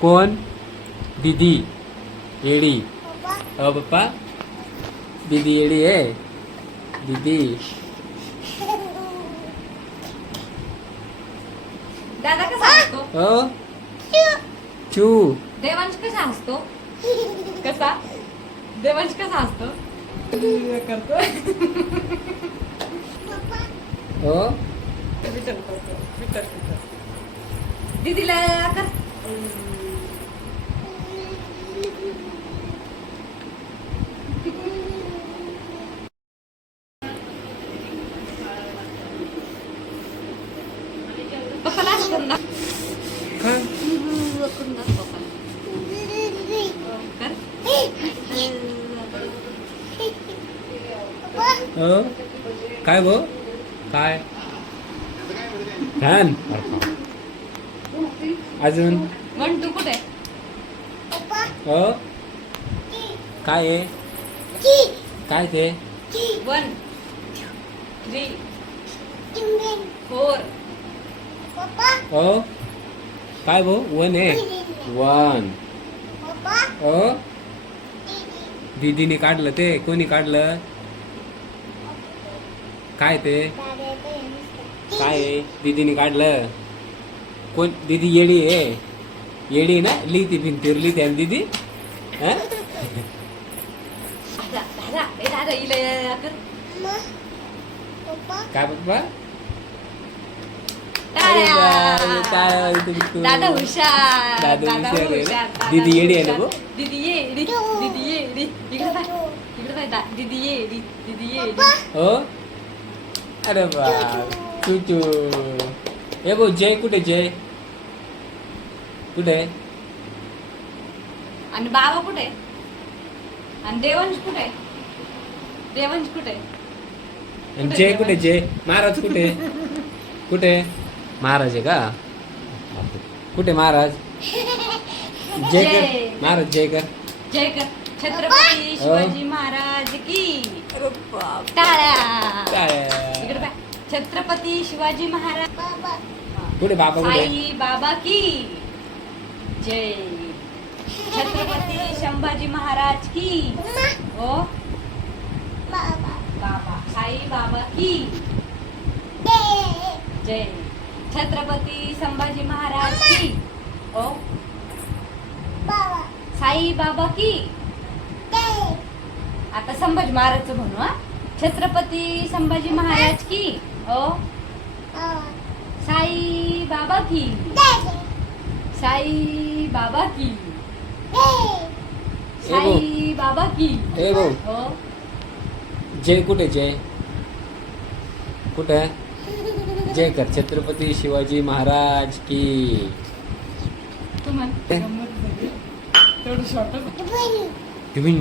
कोण? दीदी येडी. पप्पा दीदी येडी आहे. दीदी. दादा कसा असतो? चू. देवांश कसा असतो? कसा? देवांश कसा असतो? करतो. दीदीला कर. पप्पाला असं करून दाख. करून दाख पप्पाला. कर. काय गो? काय छान. अजून मंटू कुठे? काय आहे? काय ते? 1 3 4. काय भो? 1 आहे. 1. दीदीने काढलं ते. कोणी काढलं? काय ते? काय आहे? दीदीने काढलं. कोण? दीदी येडी आहे. येडी ना? लिहिती भिंतीवर लिहिते आणि दीदी. दादा इला कर. काय पप्पा? दादा हुशार. दादा हुशार आहे ना? दीदी येडी आहे ना गो? दीदी येडी. दीदी येडी. इकडे पाय. इकडे पाय. दीदी येडी. दीदी येडी. अरे बा चूचू. हे भाऊ जय कुठे? जय कुठे? आणि बाबा कुठे? आणि देवंश कुठे? देवंश कुठे? जय कुठे? जय महाराज कुठे? कुठे महाराज आहे का? कुठे महाराज? जय कर महाराज. जय कर. जय कर. छत्रपती शिवाजी महाराज की. टाळ्या. इकडे पाय. छत्रपती शिवाजी महाराज. कुठे बाबा? कुठे? साई बाबा की जय. छत्रपती संभाजी महाराज की. ओ बाबा साई बाबा की जय. छत्रपती संभाजी महाराज की. ओ साई बाबा की. आता संभाजी महाराजचं म्हणू. हा. छत्रपती संभाजी महाराज की. ओ साई बाबा की. साई बाबा की. साई बाबा की. ए भाऊ हो. जय कुठे? जय कुठे? जय कर. छत्रपती शिवाजी महाराज की. तू म्हण. तेवढं शॉर्ट. तुम्ही